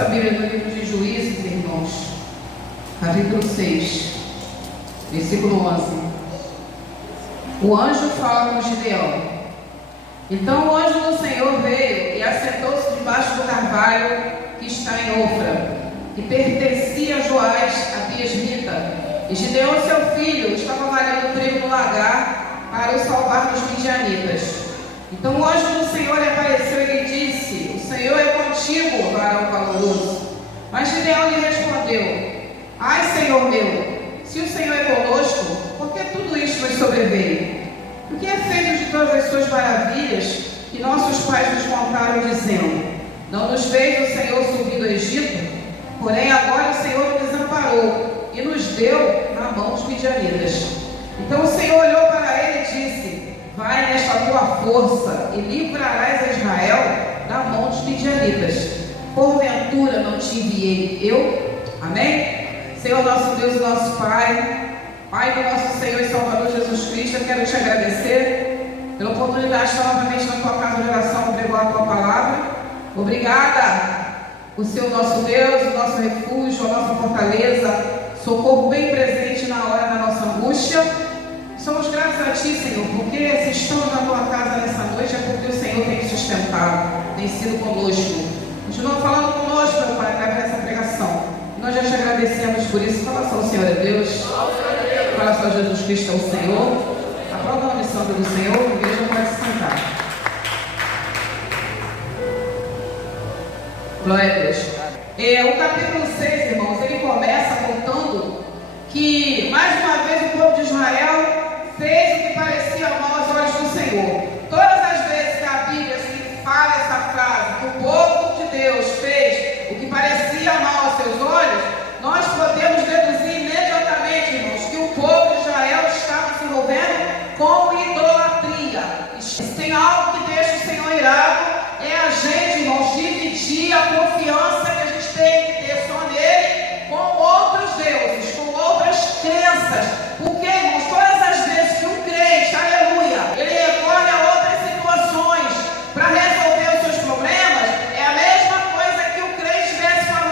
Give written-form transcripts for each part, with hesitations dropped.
nossa Bíblia no livro de Juízes, irmãos, capítulo 6, versículo 11. O anjo fala com Gideão. Então o anjo do Senhor veio e assentou-se debaixo do carvalho que está em Ofra, que pertencia a Joás, a Biesmita. E Gideão, seu filho, estava malhando trigo no lagar para o salvar dos midianitas. Então o anjo do Senhor lhe apareceu e lhe disse: O Senhor é contigo, varão valoroso. Mas Gideão lhe respondeu: Ai, Senhor meu, se o Senhor é conosco, por que tudo isto nos sobreveio? O que é feito de todas as suas maravilhas que nossos pais nos contaram, dizendo: Não nos fez o Senhor subir do Egito? Porém agora o Senhor nos desamparou e nos deu na mão dos midianitas. Então o Senhor olhou para ele e disse: Vai nesta tua força e livrarás a Israel da mão dos midianitas. Porventura não te enviei eu? Amém? Senhor nosso Deus e nosso Pai, Pai do nosso Senhor e Salvador Jesus Cristo, eu quero te agradecer pela oportunidade de estar novamente na tua casa de oração para pregar a tua palavra. Obrigada por ser o nosso Deus, o nosso refúgio, a nossa fortaleza, socorro bem presente na hora da nossa angústia. Somos gratos a Ti, Senhor, porque se estamos na Tua casa nessa noite é porque o Senhor tem sustentado, tem sido conosco. Continua falando conosco, meu Pai, através dessa pregação. Nós já te agradecemos por isso. Fala só, o Senhor é Deus. Fala só, Jesus Cristo é o Senhor. Aprova a missão pelo Senhor, a igreja pode se sentar. Glória a Deus. O capítulo 6, irmãos, ele começa contando que, mais uma vez, o povo de Israel fez o que parecia mal aos olhos do Senhor. Todas as vezes que a Bíblia fala essa frase, que o povo de Deus fez o que parecia mal aos seus olhos, nós podemos deduzir imediatamente, irmãos, que o povo de Israel estava se envolvendo com idolatria. Se tem algo que deixa o Senhor irado, é a gente, irmãos, dividir a confiança que a gente tem que ter só nele com outros deuses, com outras crenças. Porque, irmãos, todas as vezes que um crente, aleluia, ele recorre a outras situações para resolver os seus problemas, é a mesma coisa que o crente estivesse falando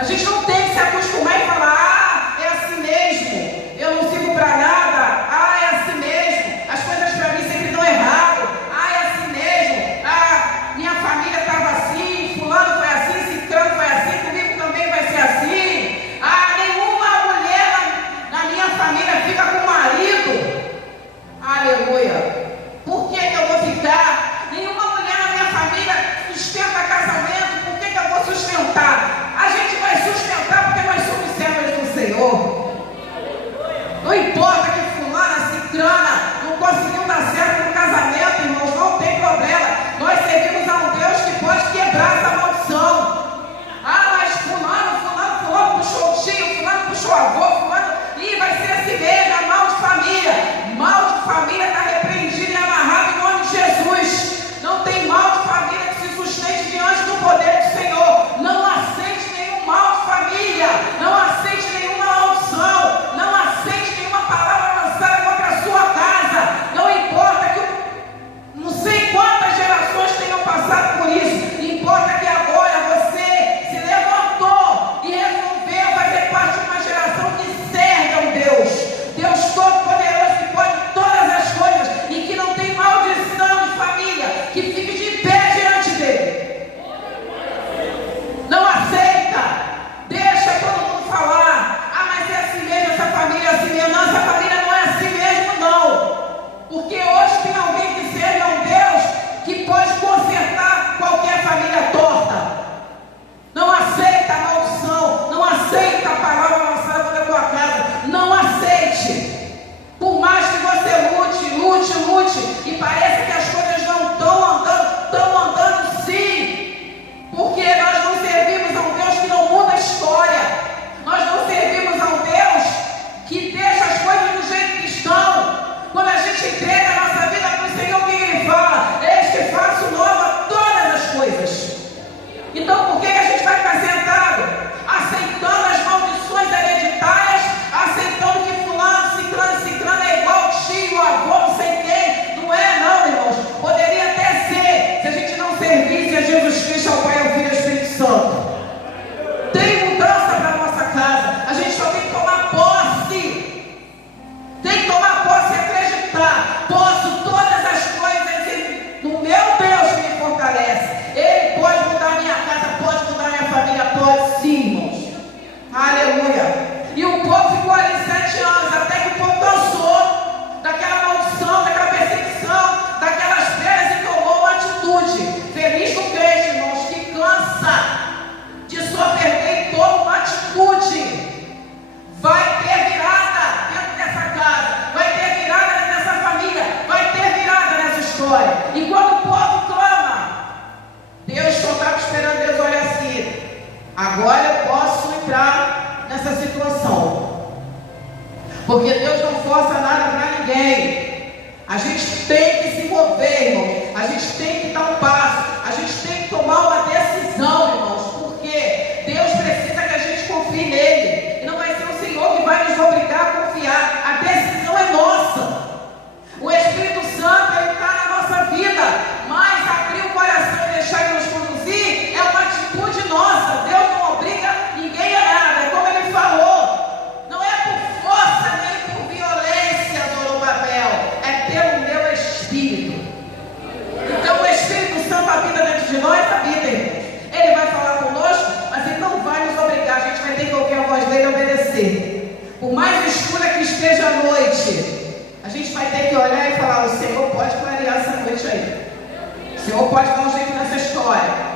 A gente não tem que se acostumar e falar, é assim mesmo, eu não sirvo para nada, é assim mesmo, as coisas para mim sempre dão errado, é assim mesmo, minha família estava assim, fulano foi assim, ciclano foi assim, comigo também vai ser assim, nenhuma mulher na minha família fica com o marido, aleluia, por que eu vou ficar? Nenhuma mulher na minha família sustenta casamento, por que eu vou sustentar? A gente vai sustentar porque nós somos servos do Senhor. Não importa que fulana, ciclana, não conseguiu dar certo no casamento, irmãos, não tem problema. Nós servimos a um Deus que pode quebrar essa maldição. Mas fulano puxou o tio, fulano puxou o avô, fulano, vai ser assim mesmo, é mal de família. Mal de família está repreendido e amarrado em nome de Jesus. Não tem mal de família que se sustente diante do poder do Senhor. Não aceite nenhum mal de família. Não aceite nenhuma maldição. Não aceite nenhuma palavra lançada contra a sua casa. Não importa que não sei quantas gerações tenham passado por isso. Importa que agora você se levantou e resolveu fazer parte de uma geração que serve a um Deus Todo-Poderoso, que pode todas as coisas e que não tem maldição de família, que fique de pé diante dele. Não aceita, deixa todo mundo falar, mas é assim mesmo, essa família é assim mesmo. Não, essa família não é assim mesmo, não. Porque hoje tem alguém que serve a um Deus que pode consertar qualquer família torta. Não aceita a maldição, não aceita a palavra lançada contra a tua casa, não aceite. Por mais que você lute, e parece que as coisas não estão andando sim, porque nós não servimos a um Deus que não muda a história, nós não servimos a um Deus que deixa as coisas do jeito que estão. Quando a gente entrega a nossa vida para o Senhor, o que Ele fala? Eis que faço nova todas as coisas. Então por que a gente vai ficar sentado, aceitando as maldições hereditárias, aceitando que fulano, ciclano é igual tio, avô, não sei quem? Não é não, irmãos. Poderia até ser, se a gente não servisse a Jesus Cristo, ao Pai, ao Filho e ao Espírito Santo. Tem mudança para a nossa casa. A gente só tem que tomar posse. Tem que tomar posse e acreditar. Posso todas as coisas no meu Deus que me fortalece. Ele pode mudar a minha casa, pode mudar a minha família, pode sim, irmãos. Aleluia. E o povo ficou ali 7 anos, até que o povo cansou daquela maldição, daquela perseguição, daquelas pedras e tomou uma atitude. Feliz do crente, irmãos, que cansa de só perder e toma uma atitude. Vai ter virada dentro dessa casa, vai ter virada dentro dessa família, vai ter virada nessa história. E quando o povo clama, Deus só estava esperando. Deus olha assim, agora eu posso entrar nessa situação, porque Deus não força nada para ninguém. A gente tem que se mover, irmãos. A gente tem que dar um passo, a gente tem que tomar uma decisão, irmãos, porque Deus precisa que a gente confie nele, e não vai ser o Senhor que vai nos obrigar a confiar. A decisão é nossa. O Espírito Santo, ele está na nossa vida, mas abrir o coração e deixar ele nos conduzir é uma atitude nossa. Deus não obriga ninguém a nada, é como ele falou, não é por força nem por violência, Zorobabel, é pelo meu Espírito. Então o Espírito Santo habita dentro de nós, habita, irmãos. Ele vai falar conosco, mas ele não vai nos obrigar. A gente vai ter que ouvir a voz dele e obedecer. Por mais escura que esteja a noite, a gente vai ter que olhar e falar, o Senhor pode clarear essa noite aí. O Senhor pode dar um jeito nessa história.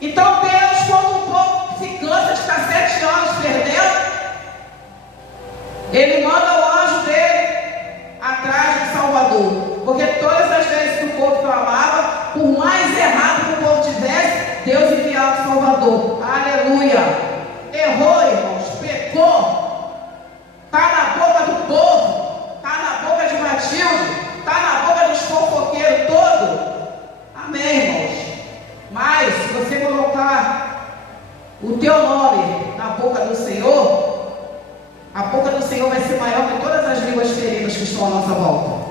Então Deus, quando o povo se cansa de estar 7 anos perdendo, Ele manda o anjo dele atrás do Salvador. Porque todas as vezes que o povo clamava, por mais errado que o povo tivesse, Deus enviava o Salvador. Aleluia. Errou, irmãos, pecou, está na boca do povo, está na boca de Matilde, está na boca dos fofoqueiros todos. Amém, irmãos. Mas se você colocar o teu nome na boca do Senhor, a boca do Senhor vai ser maior que todas as línguas feridas que estão à nossa volta.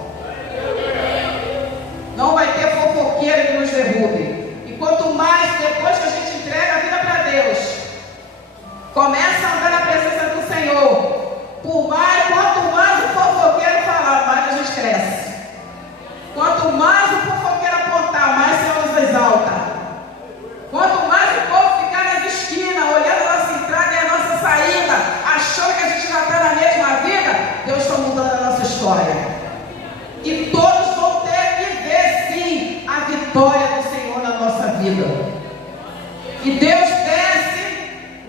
Não vai ter fofoqueiro que nos derrube. E quanto mais, depois que a gente entrega a vida para Deus, E Deus desce,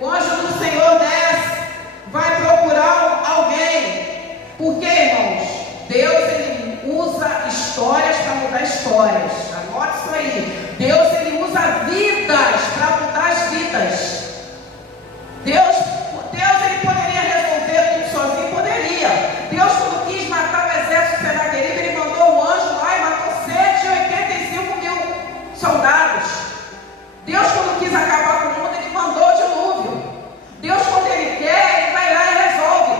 o anjo do Senhor desce, vai procurar alguém. Por quê, irmãos? Deus, ele usa histórias para mudar histórias. Anote isso aí. Deus, ele usa vidas para mudar as vidas. Deus, ele poderia resolver tudo sozinho? Poderia. Deus, quando quis matar o exército Senaqueribe, ele mandou um anjo lá e matou 185 mil soldados. Deus, quando quis acabar com o mundo, ele mandou o dilúvio. Deus, quando ele quer, ele vai lá e resolve.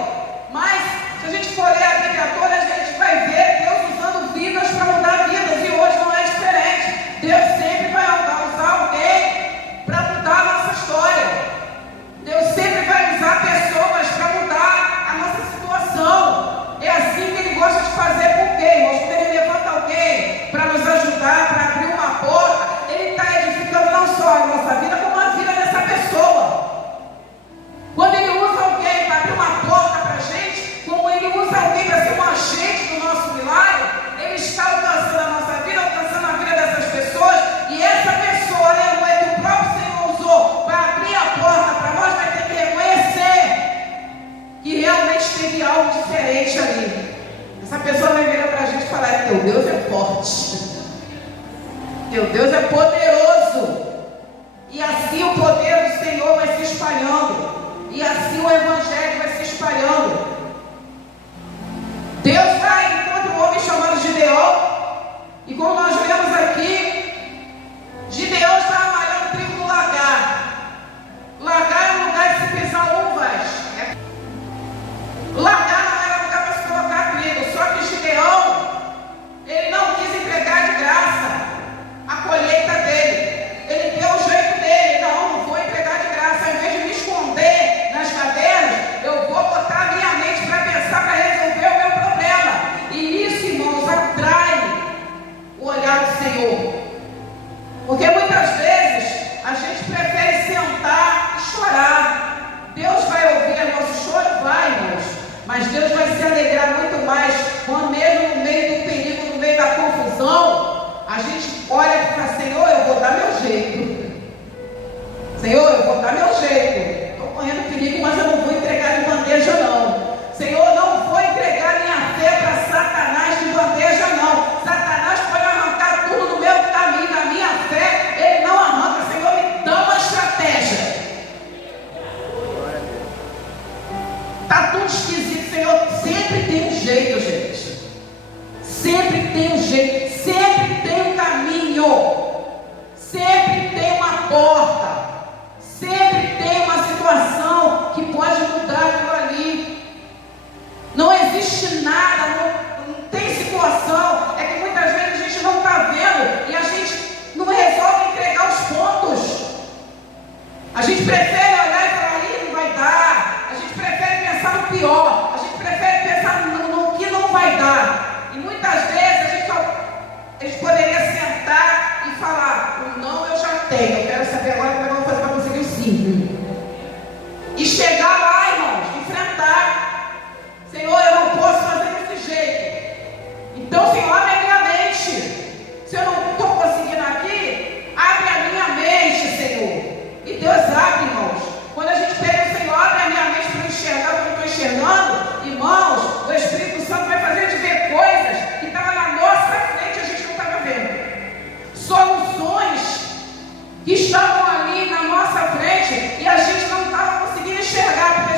Mas, se a gente for ler a Bíblia toda, a gente vai ver Deus usando vidas para mudar vidas. E hoje não é diferente. Deus sempre vai usar alguém para mudar a nossa história. Deus sempre vai usar pessoas para mudar a nossa situação. É assim que ele gosta de fazer. Por quê, irmãos? Quando ele levanta alguém para nos ajudar, para abrir uma porta, ele está edificando não só a nossa vida, como a vida dessa pessoa. Quando ele usa alguém para abrir uma porta para a gente, como ele usa alguém para ser um agente do nosso milagre, ele está alcançando a nossa vida, alcançando a vida dessas pessoas. E essa pessoa, aleluia, que o próprio Senhor usou para abrir a porta para nós, vai ter que reconhecer que realmente teve algo diferente ali. Essa pessoa vai virar para a gente e falar: teu Deus é forte, teu Deus é poderoso. E assim o poder do Senhor vai se espalhando. E assim o Evangelho vai se espalhando. Deus vai encontra um homem chamado Gideão. E como nós vemos aqui, Gideão estava malhando trigo no lagar. Lagar é um lugar de se pisar uvas. Lagar não era lugar para se colocar trigo. Só que Gideão, ele não quis entregar de graça a colheita dele. Ele deu o jeito dele. Não vou entregar de graça. Ao invés de me esconder nas cavernas, eu vou botar a minha mente para pensar, para resolver o meu problema. E isso, irmãos, atrai o olhar do Senhor. Porque muitas vezes a gente prefere sentar e chorar. Deus vai ouvir nosso choro? Vai, irmãos. Mas Deus vai se alegrar muito mais quando, mesmo no meio do perigo, no meio da confusão, a gente olha e fala: Senhor, eu vou dar meu jeito. Senhor, eu vou dar meu jeito. Estou correndo perigo, mas eu não vou entregar de bandeja, não. Senhor, não vou entregar minha fé para Satanás de bandeja, não. Satanás pode arrancar tudo do meu caminho, da minha fé, ele não arranca. Senhor, me dá uma estratégia. Está tudo esquisito, Senhor. Sempre tem um jeito, gente. Sempre tem um jeito. Sempre tem um caminho. Sempre tem uma porta. Sempre tem uma situação que pode mudar aquilo ali. Não existe nada, não tem situação. É que muitas vezes a gente não está vendo e a gente não resolve entregar os pontos. A gente prefere olhar e falar: não vai dar. A gente prefere pensar no pior. A gente prefere pensar no que não vai dar. E muitas vezes a gente poderia sentar e falar: o não eu já tenho, eu quero saber agora como eu vou fazer para conseguir o sim. E chegar lá, irmãos, enfrentar. Senhor, eu não posso fazer desse jeito. Então, Senhor, abre a minha mente. Se eu não estou conseguindo aqui, abre a minha mente, Senhor. E Deus abre, irmãos. Quando a gente pega o Senhor, abre a minha mente para enxergar o que eu estou enxergando, irmãos, o Espírito Santo vai fazer a gente ver coisas que estavam na nossa frente e a gente não estava vendo. Soluções que estavam ali na nossa frente e a gente não estava conseguindo enxergar, porque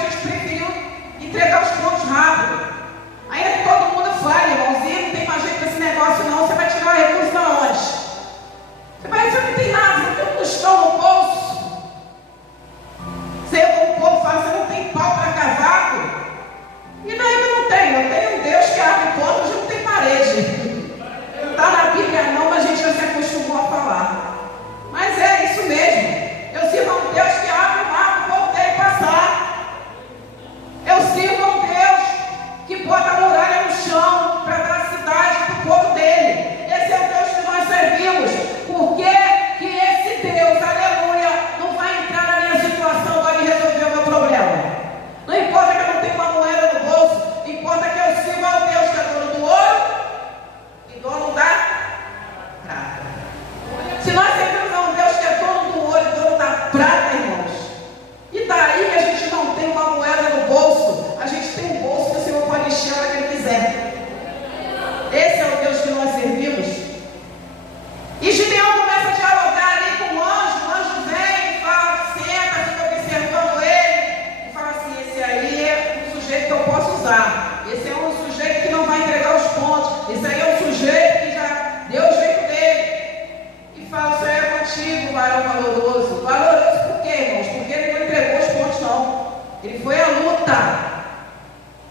era valoroso. Valoroso por quê, irmãos? Porque ele não entregou os pontos, não. Ele foi à luta.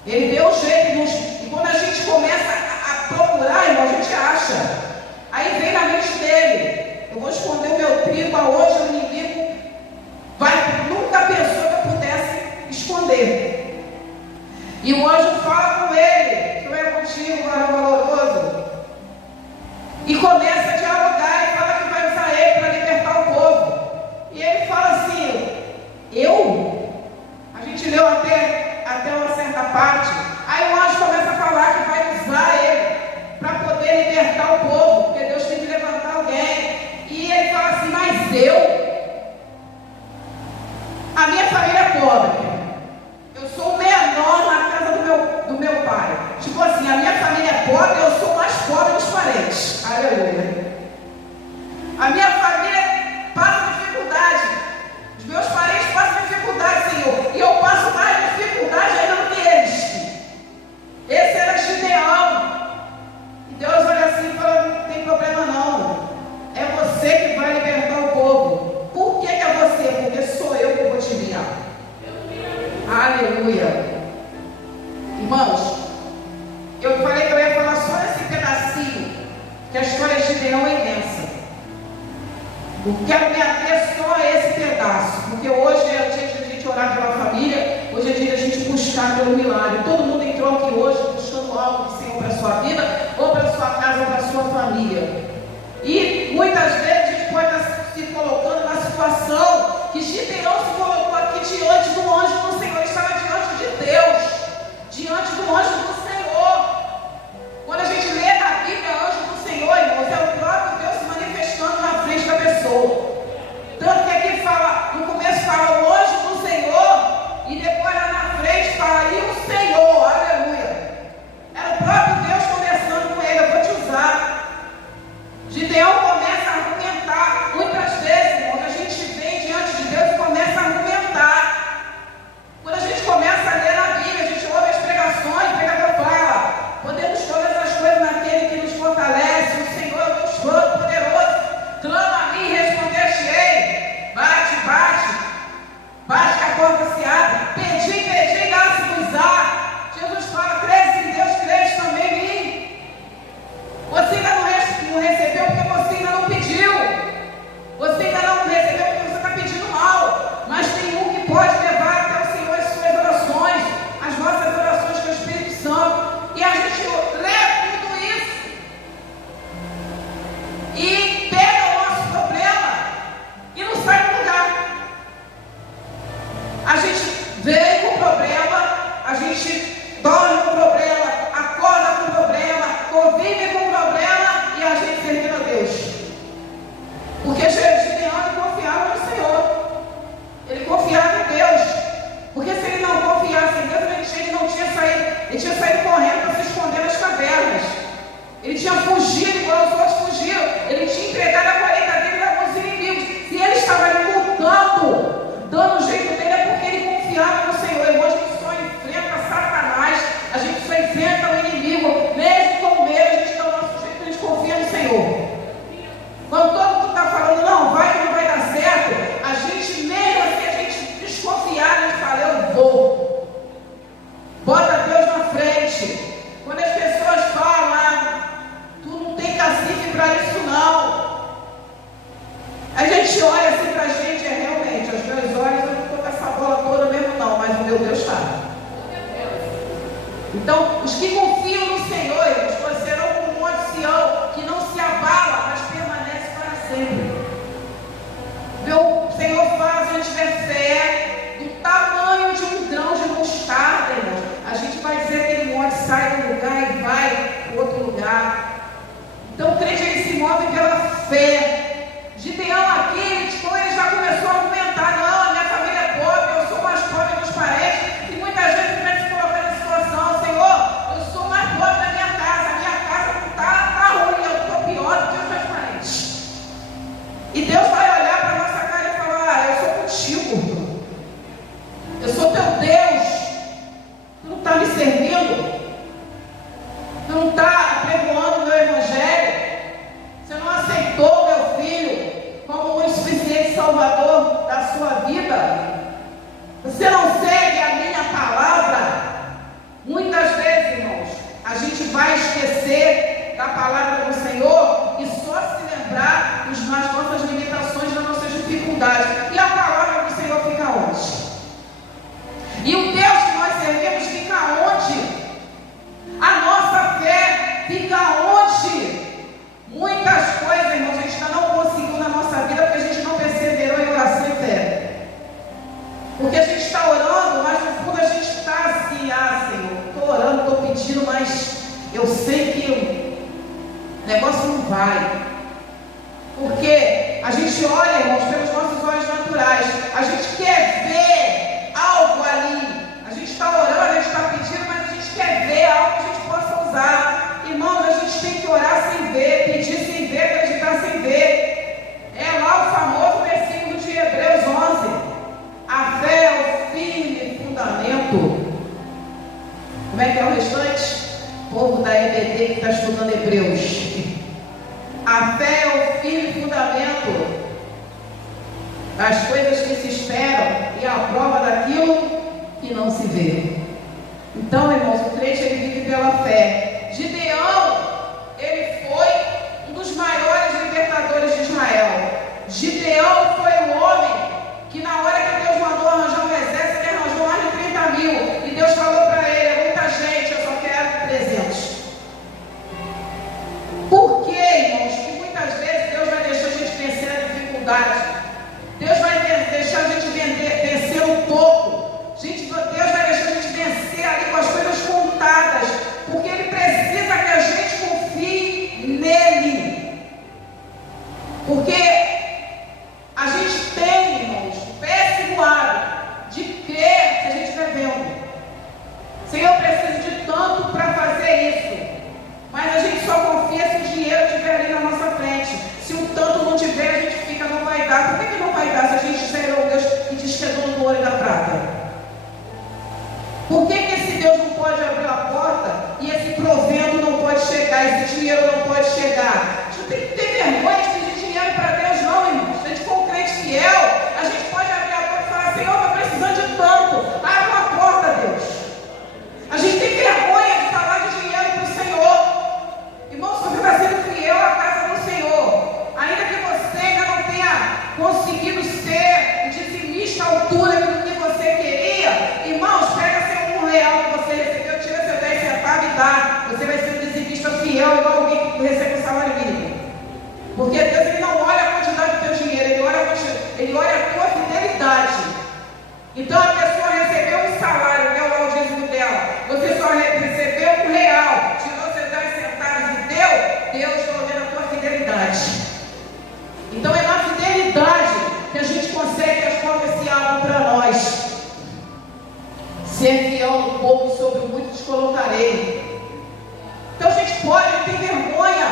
Ele deu jeito. E quando a gente começa a procurar, irmão, a gente acha. Aí vem na mente dele: eu vou esconder o meu trigo, hoje o inimigo nunca pensou que eu pudesse esconder. E o anjo fala com ele: que eu é contigo, varão valoroso. E começa a dialogar e fala que vai usar ele para libertar o povo. E ele fala assim: a gente leu até uma certa parte. Aí o anjo começa a falar que vai usar ele para poder libertar o povo, porque Deus tem que levantar alguém. E ele fala assim: mas a minha família é pobre. Eu sou o menor na casa do meu pai. Tipo assim, a minha família é pobre, eu sou o mais pobre dos parentes. Aleluia. A minha família passa dificuldade. Os meus parentes passam dificuldade, Senhor. E eu passo mais dificuldade ainda do que eles. Esse era Gideão. E Deus olha assim e fala: não tem problema não. É você que vai libertar o povo. Por que é você? Porque sou eu que vou te guiar. Aleluia. Irmãos, eu falei que eu ia falar só esse pedacinho, que a história de Gideão é imensa. Eu quero me ater só a esse pedaço, porque hoje é o dia de a gente orar pela família, hoje é dia de a gente buscar pelo milagre. Todo mundo entrou aqui hoje buscando algo do Senhor para a sua vida, ou para a sua casa, ou para a sua família. E muitas vezes a gente pode estar se colocando na situação que Gideão se colocou aqui diante do anjo do Senhor. Ele estava diante de Deus, diante do anjo do Senhor. Quando a gente lê na Bíblia anjo do Senhor, irmãos, é o próprio Deus se manifestando na frente da pessoa. Tanto que aqui fala, no começo fala o anjo do Senhor, e depois lá na frente fala e o Senhor, aleluia. Era o próprio Deus conversando com ele: eu vou te usar. Gideão começa a argumentar. Muitas vezes, irmãos, a gente vem diante de Deus e começa a argumentar. Quando a gente começa a ler na Bíblia, a gente ouve as pregações, o pregador fala: podemos todas as coisas naquele que nos fortalece. O Senhor é o Deus Todo-Poderoso. Clama a mim e responder-te-ei. Bate, bate. Bate que a porta se abre. Pedi, dá-se-vos-á. Jesus fala: crês em Deus, crês também em mim. Você ainda não recebeu porque você ainda não pediu. Você ainda não recebeu porque você está pedindo mal. Mas tem um que pode levar até o Senhor as suas orações, as nossas orações com o Espírito Santo. E a gente lê tudo isso e pega o nosso problema e não sai do lugar. A gente vem com o problema, a gente dorme com o problema, acorda com o problema, convive com o problema e a gente termina Deus. Porque Gideão confiava no Senhor. Ele confiava em Deus. Porque se ele não confiasse em Deus, ele não tinha saído. Ele tinha saído correndo para se esconder nas cavernas. Ele tinha fugido igual os outros fugiram. Ele tinha entregado a colheita dele a alguns inimigos. Se ele estava ali lutando, dando o jeito dele, é porque ele confiava no Senhor. E hoje a gente só enfrenta Satanás, a gente só enfrenta o inimigo. Mesmo com medo, a gente dá o nosso jeito, a gente confia no Senhor. Quando todo mundo está falando, não vai dar certo, a gente, mesmo assim, a gente desconfiar, a gente fala: eu vou. Bota Deus na frente. Quando as pessoas falam: tu não tem cacife para isso não. A gente olha assim para a gente, realmente, aos meus olhos eu não estou com essa bola toda mesmo não, mas o meu Deus está. Então, os que confiam no Senhor, eles serão como o Monte Sião, que não se abala, mas permanece para sempre. O Senhor faz a gente tiver fé do tamanho de um grão de mostarda, irmãos. A gente vai dizer que aquele monte sai do lugar e vai para outro lugar. Então o crente ele se move pela fé. Gideão aqui, ele já começou a argumentar: não, a minha família é pobre, eu sou mais pobre dos parentes. E muitas vezes ele se coloca na situação: Senhor, eu sou mais pobre da minha Salvador da sua vida, você não segue a minha palavra. Muitas vezes, irmãos, a gente vai esquecer da palavra do Senhor e só se lembrar das nossas limitações, das nossas dificuldades. E a palavra do Senhor fica onde? E o Deus que nós servimos fica onde? A nossa fé fica onde? Muitas coisas, irmãos, a gente ainda não conseguiu na nossa vida porque a gente não perseverou em oração e fé. Porque a gente está orando, mas no fundo a gente está assim: Senhor, estou orando, estou pedindo, mas eu sei que o negócio não vai. Porque a gente olha, irmãos, pelos nossos olhos naturais, a gente quer ver algo ali. A gente está orando, a gente está pedindo, mas a gente quer ver algo que a gente possa usar. Irmãos, a gente tem que orar sem ver, pedir sem ver, acreditar sem ver. É lá o famoso versículo de Hebreus 11. A fé é o firme fundamento. Como é que é o restante? O povo da EBD que está estudando Hebreus. A fé é o firme fundamento das coisas que se esperam e a prova daquilo que não se vê. Então, irmãos, o crente ele vive pela fé. Gideão, ele foi um dos maiores libertadores de Israel. Gideão foi o homem que na hora que Deus mandou arranjar um exército, ele arranjou mais de 30 mil. E Deus falou para ele: é muita gente, eu só quero 300. Por quê, irmãos? Que muitas vezes Deus vai deixar a gente vencer a dificuldade. Deus vai deixar a gente vencer o topo. Deus vai deixar a gente vencer ali com as coisas contadas. Porque Ele precisa que a gente confie nele. Porque a gente tem, irmãos, o péssimo hábito de crer se a gente estiver vendo. Senhor, eu preciso de tanto para fazer isso. Mas a gente só confia se o dinheiro estiver ali na nossa frente. Se o tanto não tiver, a gente fica, não vai dar. Por que não vai dar se a gente será o Deus que diz que é dono do ouro e da prata? Por que esse Deus não pode abrir a porta e esse provento não pode chegar, esse dinheiro não pode chegar? A gente tem que ter vergonha de pedir dinheiro para Deus, não, irmãos. Se a gente for um crente fiel, a gente pode abrir a porta e falar: Senhor, estou precisando de tanto, abre uma porta, Deus. A gente tem vergonha de falar de dinheiro para o Senhor. Irmão, se você está sendo fiel à casa do Senhor, ainda que você ainda não tenha conseguido ser dizimista à altura do que você queria, irmãos, pega seu R$1 que você recebeu, tira seu 10 centavos e dá. Você vai ser um dizimista fiel, igual alguém que recebe o salário mínimo. Porque Deus ele não olha a quantidade do teu dinheiro, ele olha a tua fidelidade. Então a pessoa recebeu um salário, deu lá o dízimo dela, você só recebeu R$1, tirou seus 10 centavos e deu, Deus está olhando a tua fidelidade. Então é na fidelidade que a gente consegue que as portas se abram para nós. Ser fiel no pouco, sobre o muito te colocarei. Então a gente pode ter vergonha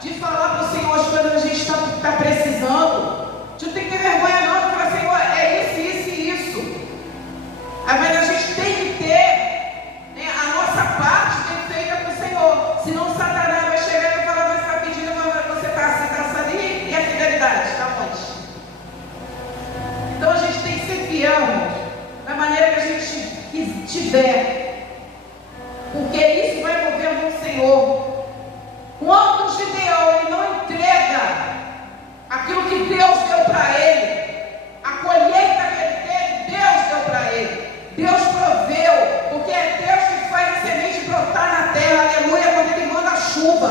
de falar para o Senhor as coisas que a gente está precisando. A gente não tem que ter vergonha não de falar: Senhor, é isso, isso e isso. Mas a gente tem que ter, né, a nossa parte bem feita para o Senhor. Senão Satanás vai chegar e falar: você está pedindo, mas você está assim, está assim, e a fidelidade está onde? Então a gente tem que ser fiel, irmãos, da maneira que a gente tiver. Porque isso vai mover no Senhor. Quando Gideão ele não entrega aquilo que Deus deu para ele, a colheita que ele teve, Deus deu para ele. Deus proveu, porque é Deus que faz a semente brotar na terra, aleluia, quando Ele manda a chuva.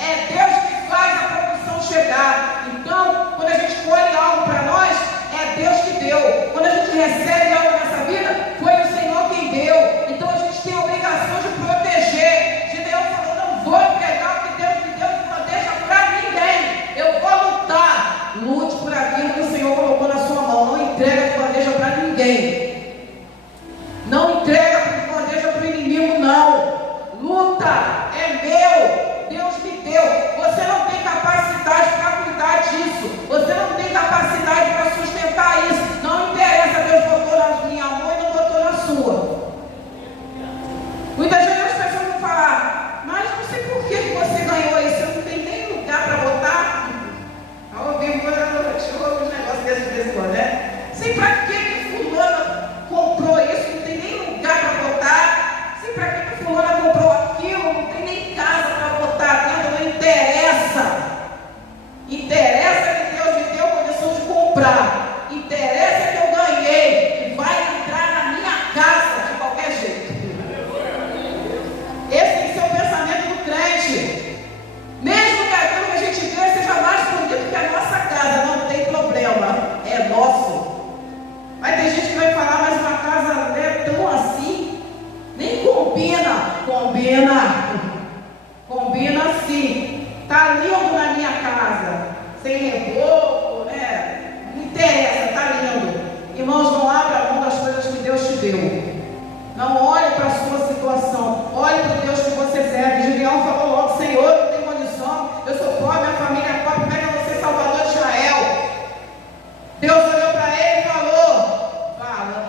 É Deus que faz a produção chegar. Então, quando a gente colhe algo para nós, é Deus que deu. Quando a gente recebe algo nessa vida, foi o Senhor quem deu. Então a gente tem a obrigação de proteger. Gideão falou: não vou entregar o que Deus me deu, não deixa para ninguém. Eu vou lutar. Lute por aquilo que o Senhor colocou na sua mão. Não entrega de bandeja para ninguém. Não entrega de bandeja para o inimigo, não. Luta, é meu. Deus me deu. Você não tem capacidade para cuidar disso. Você não tem capacidade para sustentar isso. Não interessa, Deus botou na minha mão e não botou na sua. Muitas vezes as pessoas vão falar: mas não sei por que você ganhou isso. Eu não tenho nem lugar para botar. Ao vivo, eu ouvi uns negócios desse Deus olhou para ele e falou: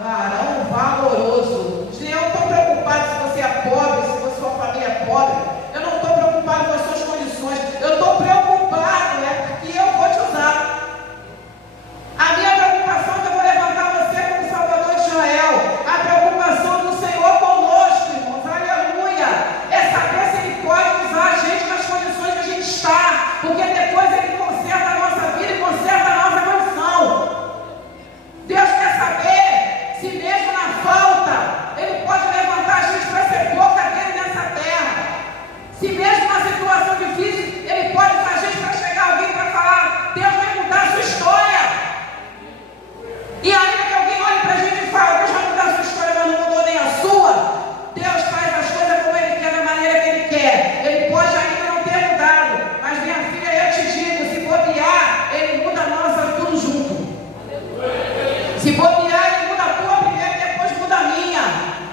varão valoroso. Eu não estou preocupado se você é pobre, se sua família é pobre. Eu não estou preocupado com as suas condições. Eu estou preocupado, porque eu vou te usar. A minha preocupação é que eu vou levantar você como Salvador de Israel. A preocupação do Senhor conosco, irmãos, aleluia, é saber se Ele pode usar a gente nas condições que a gente está, porque depois Ele conserta a nossa vida e conserta a nossa condição. Deus quer saber se mesmo na falta Ele pode levantar a gente para ser boca dele nessa terra. Se mesmo na situação difícil Ele pode usar a gente para chegar alguém para falar: Deus vai mudar a sua história. E ainda que alguém olhe para a gente e fale: Deus vai mudar a sua história, mas não mudou nem a sua. Deus faz as coisas como Ele quer, da maneira que Ele quer. Ele pode ainda não ter mudado, mas minha filha, eu te digo, se bobear, Ele muda a nossa tudo junto. Se bobear, Ele muda a tua primeiro e depois muda a minha.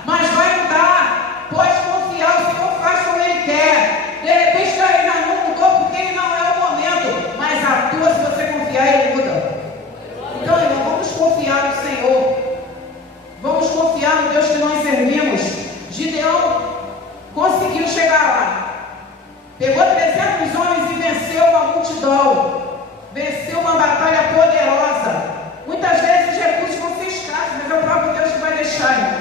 Mas vai mudar. Pode confiar, o Senhor faz como Ele quer. De repente ainda não mudou porque Ele não é o momento, mas a tua, se você confiar, Ele muda. Então, irmão, vamos confiar no Senhor. Vamos confiar no Deus que nós servimos. Gideão conseguiu chegar lá. Pegou 300 homens e venceu uma multidão. Venceu uma batalha poderosa. Muitas vezes os recursos vão ser escassos, mas é o próprio Deus que vai deixar, irmão.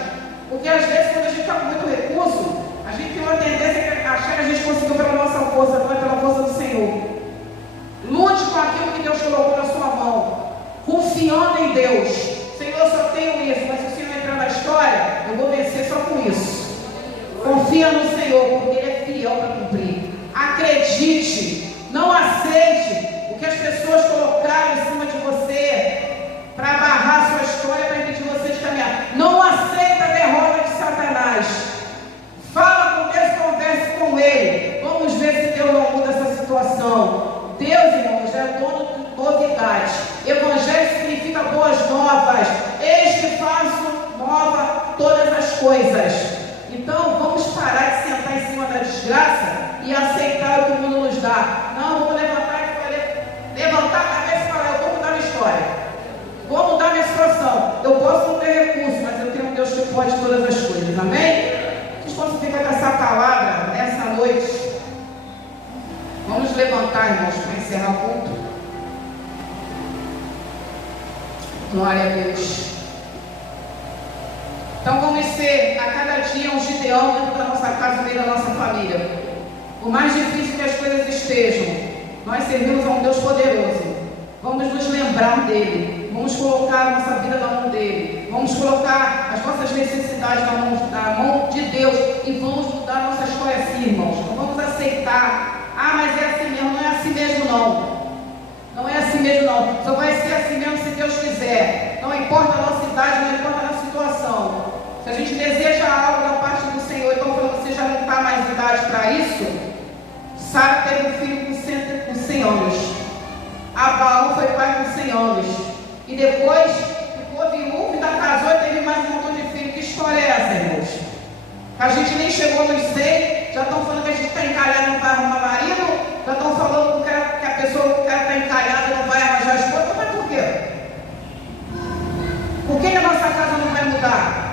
Porque às vezes, quando a gente está com muito recurso, a gente tem uma tendência a achar que a gente conseguiu pela nossa força, não é pela força do Senhor. Lute com aquilo que Deus colocou na sua mão, confiando em Deus. Senhor, eu só tenho isso, mas se o Senhor entrar na história, eu vou vencer só com isso. Confia no Senhor, porque Ele é fiel para cumprir. Acredite, não aceite o que as pessoas colocaram em cima de você para barrar a sua história, para impedir você de caminhar. Não aceita a derrota de Satanás. Fala com Deus, converse com Ele. Vamos ver se Deus não muda essa situação. Deus, irmãos, é dono de novidade. Evangelho significa boas novas. Eis que faço nova todas as coisas. Então, vamos parar de sentar em cima da desgraça e aceitar o que o mundo nos dá. Não, vamos levantar a cabeça e falar: eu vou mudar minha história. Vou mudar minha situação. Eu posso não ter recurso, mas eu tenho um Deus que pode todas as coisas. Amém? Vocês possam ficar com essa palavra nessa noite. Vamos levantar, irmãos, para encerrar o culto. Glória a Deus. Então vamos ser a cada dia um Gideão dentro da nossa casa, no meio da nossa família. Por mais difícil que as coisas estejam, nós servimos a um Deus poderoso. Vamos nos lembrar dele. Vamos colocar a nossa vida na mão dele. Vamos colocar as nossas necessidades na mão de Deus. E vamos mudar a nossa história assim, irmãos. Não vamos aceitar: ah, mas é assim mesmo. Não é assim mesmo, não. Não é assim mesmo, não. Só vai ser assim mesmo se Deus quiser. Não importa a nossa idade, não importa a nossa situação. Se a gente deseja algo da parte do Senhor, então falando, você já não está mais em idade para isso. Sara teve um filho com 100 anos. Abraão foi pai com 100 anos. E depois ficou viúvo, ainda casou e teve mais um montão de filhos. Que história é essa, irmãos? A gente nem chegou nos 100, já estão falando que a gente está encalhado, não vai arrumar marido. Já estão falando que a cara está encalhada, não vai arranjar esposa. Mas por quê? Por que a nossa casa não vai mudar?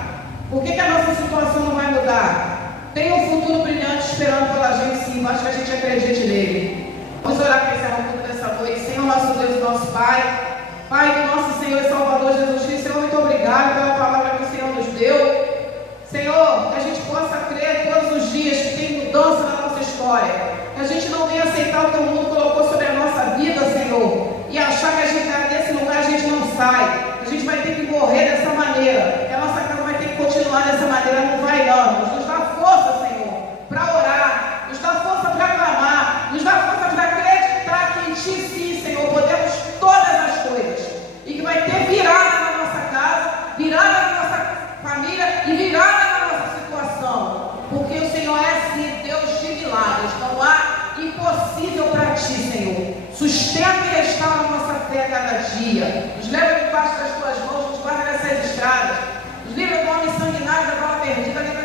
Por que a nossa situação não vai mudar? Tem um futuro brilhante esperando pela gente, sim. Basta que a gente acredite nele. Vamos orar para encerrar o culto dessa noite. Senhor, nosso Deus e nosso Pai. Pai do nosso Senhor e Salvador Jesus Cristo. Senhor, muito obrigado pela palavra que o Senhor nos deu. Senhor, que a gente possa crer todos os dias que tem mudança na nossa história. Que a gente não venha aceitar o que o mundo colocou sobre a nossa vida, Senhor. E achar que a gente desse lugar a gente não sai. A gente vai ter que morrer dessa maneira. Que a nossa casa vai ter que continuar dessa maneira. Não vai não. Nos dá força, Senhor, para orar. Nos dá força para clamar. Nos dá força para acreditar que em Ti, sim, Senhor, podemos todas as coisas. E que vai ter virada na nossa casa, virada na nossa família e virada na nossa situação. Porque o Senhor é assim, Deus de milagres. Não há impossível para Ti, Senhor. Sustenta e restaura a nossa fé a cada dia. Nos leva debaixo das Tuas mãos, nos guarda nessas estradas. Nos livra do homem sanguinário, da bala perdida.